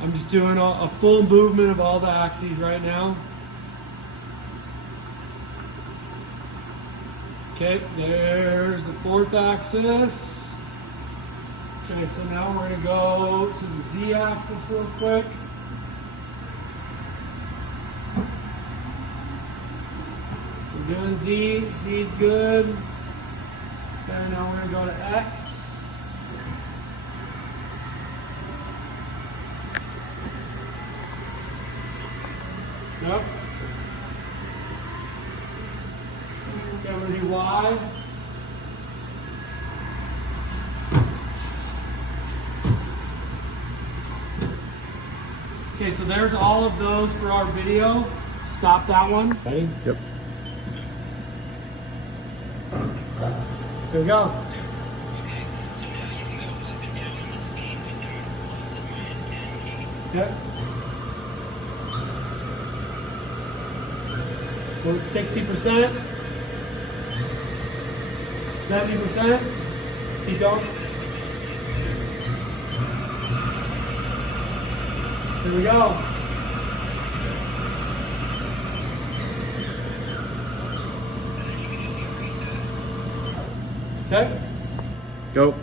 I'm just doing a full movement of all the axes right now. Okay, there's the fourth axis. Okay, so now we're gonna go to the Z axis real quick. We're doing Z, Z's good. Okay, now we're gonna go to X. Yep. Okay, we're gonna do Y. Okay, so there's all of those for our video. Stop that one. Ready? Yep. Here we go. Yep. We're at 60%. 70%. Keep going. Here we go. Okay. Go.